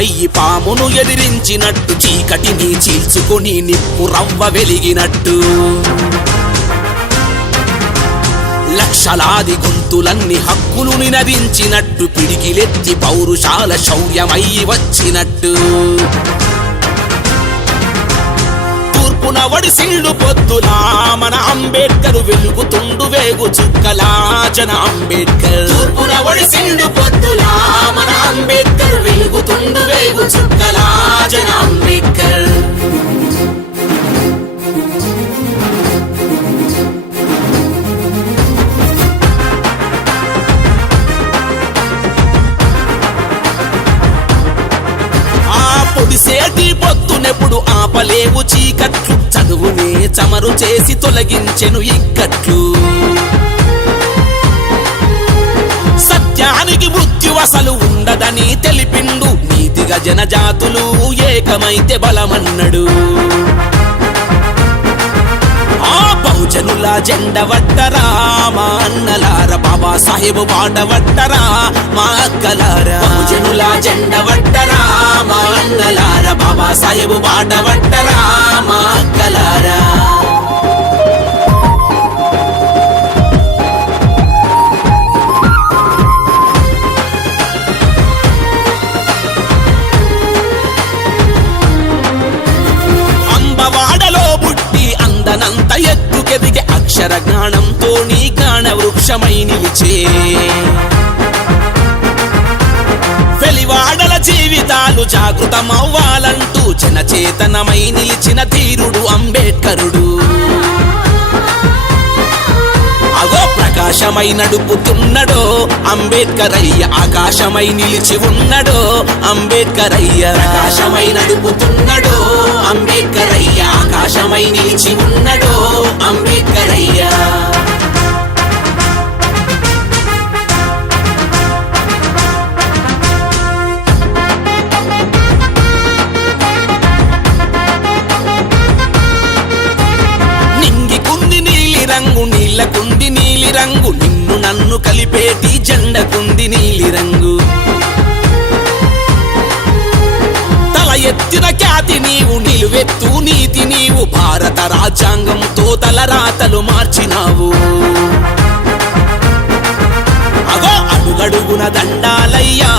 శౌర్యమయ్యి పామును ఎదిరించినట్టు, చీకటిని చీల్చుకొని నిప్పు రవ్వ వెలిగినట్టు, లక్షలాది గొంతులన్నీ హక్కులు నినదించినట్టు, పిడికిలెత్తి పౌరుషాల శౌర్యమయ్యి వచ్చినట్టు, తూర్పున వడిసిల్లు పొద్దులా మన అంబేడ్కర్ వెలుగుతుండు వేగు చుక్కలా జన అంబేడ్కర్. తూర్పున వడిసిల్లు పొద్దులా మన అంబేడ్కర్ వెలుగుతుండు వేగు చుక్కలా జన అంబేడ్కర్. పొడిసేటి పొద్దునెప్పుడు ఆపలేవు చీకట్లు, చదువునే చమరు చేసి తొలగించెను ఇక్కట్లు, సత్యానికి మృత్యువసలు ఉండదని తెలిపిండు, నీతిగా జనజాతులు ఏకమైతే బలమన్నడు. ఆ బహుజనుల జెండ వట్టరా మా అన్నలార, బాబాసాహెబ్ బాట వట్టరా మా అక్కలారా. బహుజనుల జెండ వట్టరా మా అన్నలార, బాబాసాహెబ్ బాట వట్టరా మా అక్కలారా. అంబవాడలో పుట్టి అందనంత ఎత్తుకెదిగే అక్షర జ్ఞానంతో నీ జ్ఞాన వృక్షమై నిలిచే, వెలివాడల జీవితాలు జాగృతమవ్వాలంటూ జనచేతనమై నిలిచిన ధీరుడు అంబేడ్కరుడు. అగో ప్రకాశమై నడుపుతున్నడో అంబేడ్కరయ్య, ఆకాశమై నిలిచి ఉన్నడో అంబేడ్కరయ్య. ప్రకాశమై నడుపుతున్నడో అంబేడ్కరయ్య, ఆకాశమై నిలిచి ఉన్నడో అంబేడ్కరయ్య. రంగు నీళ్ళకుంది నీలి రంగు, నిన్ను నన్ను కలిపేటి జెండకుంది నీలి రంగు. తల ఎత్తిన ఖ్యాతి నీవు, నిలువెత్తు నీతి నీవు, భారత రాజ్యాంగంతో తలరాతలు మార్చినావు. అగో అడుగడుగున దండాలయ్యా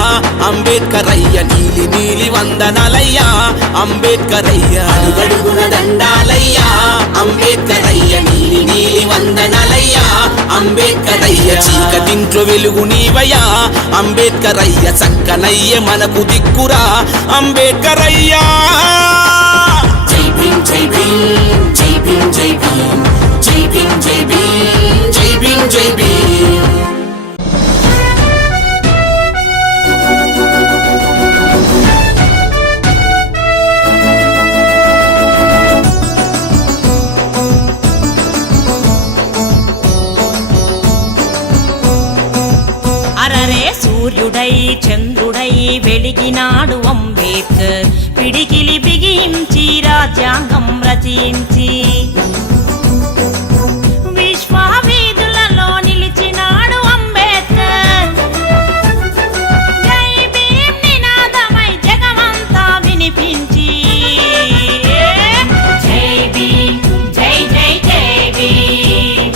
అంబేడ్కరయ్య, నీలి నీలి వందనాలయ్యా అంబేడ్కరయ్య. అడుగడుగున దండాలయ్యా అంబేడ్కరయ్య, నీలి నీలి వందనాలయ్యా అంబేడ్కరయ్య. చీకటింట్లో వెలుగు నీవయ్యా అంబేడ్కరయ్య, చక్కనయ్య మనకు దిక్కురా అంబేడ్కరయ్యా. జై భీమ్ జై భీమ్ జై భీమ్ జై భీమ్ జై భీమ్ జై భీమ్ జై భీమ్ జై భీమ్. సూర్యుడై చంద్రుడై వెలిగినాడు అంబేద్కర్, పిడికిలి బిగించి రాజ్యాంగం రచించి విశ్వవీధులలో నిలిచినాడు అంబేద్కర్. జై భీమ్ నినాదమై జగమంతా వినిపించి, జై భీమ్ జై జై జై భీమ్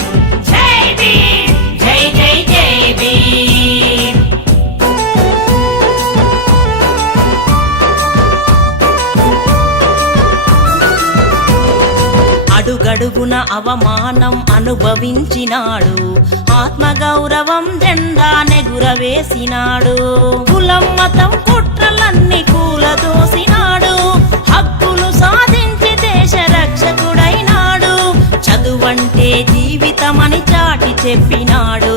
జై భీమ్ జై జై జై భీమ్. అడుగడుగున అవమానం అనుభవించినాడు, ఆత్మగౌరవం జెండా నెగురవేసినాడు. కులం మతం కుట్రలన్నీ కూలదోసినాడు, హక్కులు సాధించి దేశ రక్షకుడైనాడు. చదువంటే జీవితమని చాటి చెప్పినాడు,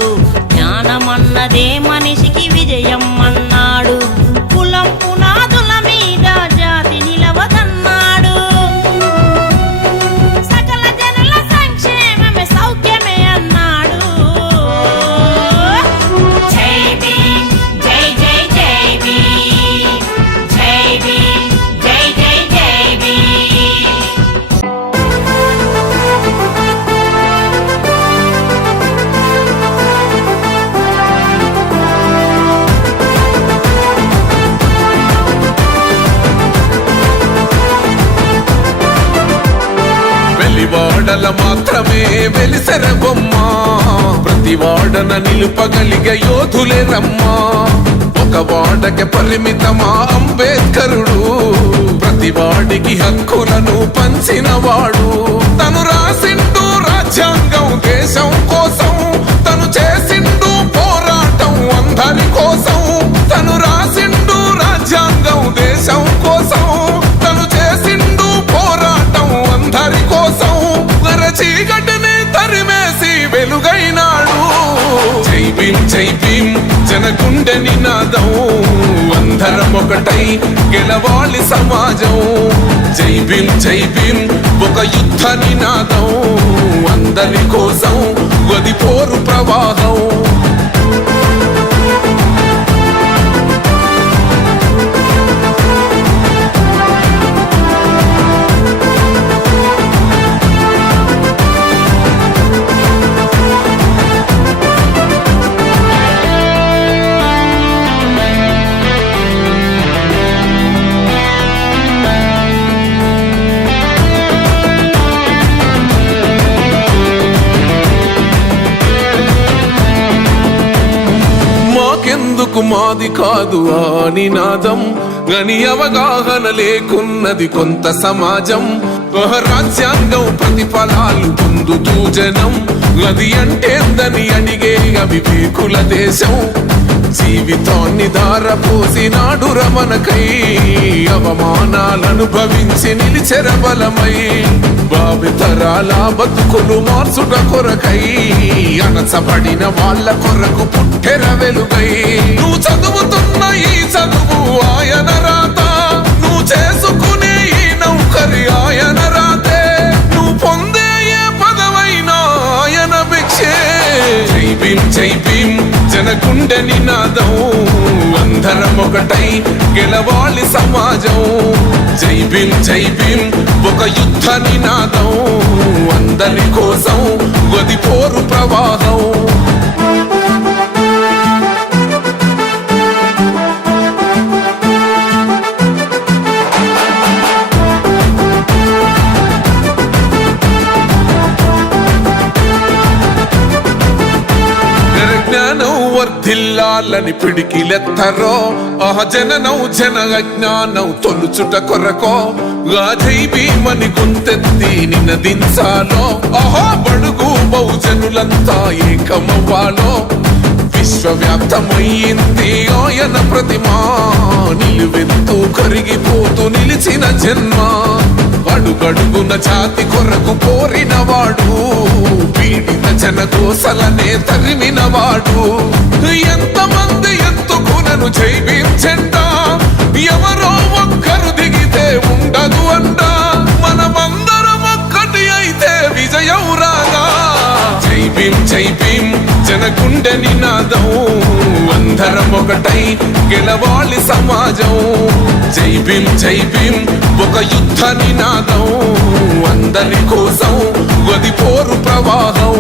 జ్ఞానమన్నదే మనిషికి విజయం అన్నాడు. కులం పునాదుల మీద జాతి నిలవదన్నాడు, సకల జనుల సంక్షేమమే సౌఖ్యమే అన్నాడు. జై భీమ్ జై జై జై భీమ్ జై భీమ్ జై జై జై భీమ్. వాడల మాత్రమే వెలిసెర బొమ్మ ప్రతి వాడన నిలుపగలిగే యోధులే రమ్మా ఒక వాడకి పరిమితమా అంబేద్కరుడు ప్రతి వాడికి హక్కులను పంచినవాడు తను రాసిండు రాజ్యాంగం దేశం కోసం తను చేసిండు పోరాటం అందరి కోసం తను రాసిండు రాజ్యాంగం దేశం కోసం తను చేసిండు పోరాటం అందరి కోసం చీకటిని తరిమేసి వెలుగైనాడు జై భీం జనగుండె నినాదం అందరం ఒకటై గెలవాలి సమాజం జై భీం ఒక యుద్ధ నినాదం అందరి కోసం గది పోరు ప్రవాహం ఎందుకు మాది కాదు ఆ నినాదం గని అవగాహన లేకున్నది కొంత సమాజం రాజ్యాంగం ప్రతిఫలాలు పొందుతూ జనం గది అంటేందని అడిగే అవివేకుల దేశం జీవితాన్ని ధారపోసినాడు రమణకై అవమానాలను భవించి నిలిచెర బలమై భావితరాల బతుకులు మార్చుట కొరకై అణచబడిన వాళ్ళ కొరకు పుట్టెర వెలుగై నువ్వు చదువుతున్న ఈ చదువు ఆయన రాత నువ్వు చేసుకునే ఈ నౌకరి ఆయన రాతే నువ్వు పొందే ఏ పదవైనా ఆయన భిక్షే జై భీం జనగుండె నినాదం అందరం ఒకటై గెలవాలి సమాజం జై భీం ఒక యుద్ధ నినాదం అందరి కోసం గది పోరు ప్రవాహం వర్ధిల్లాలని పిడికిలెత్తరో ఆ జననం జన అజ్ఞానం తొలుచుట కొరకో జై భీమని గుంతెత్తి నినదించాలో ఆహా బడుగు బహుజనులంతా ఏకమవ్వాలో విశ్వవ్యాప్తమయ్యింది ఆయన ప్రతిమా నిలువెత్తు కరిగిపోతూ నిలిచిన జన్మ అడుగడుగున జాతి కొరకు పోరినవాడు పీడిత జనకోసలనే తరిమినవాడు ఎంతమంది ఎత్తుకునను జై భీం జెండా ఎవరో ఒక్కరు దిగితే ఉండదు అంట మనమందరం ఒక్కటి అయితే విజయం రాగా జై భీం జనగుండె నినాదం అందరం ఒకటై గెలవాలి సమాజం జై భీం ఒక యుద్ధ నినాదం అందరి కోసం గది పోరు ప్రవాహం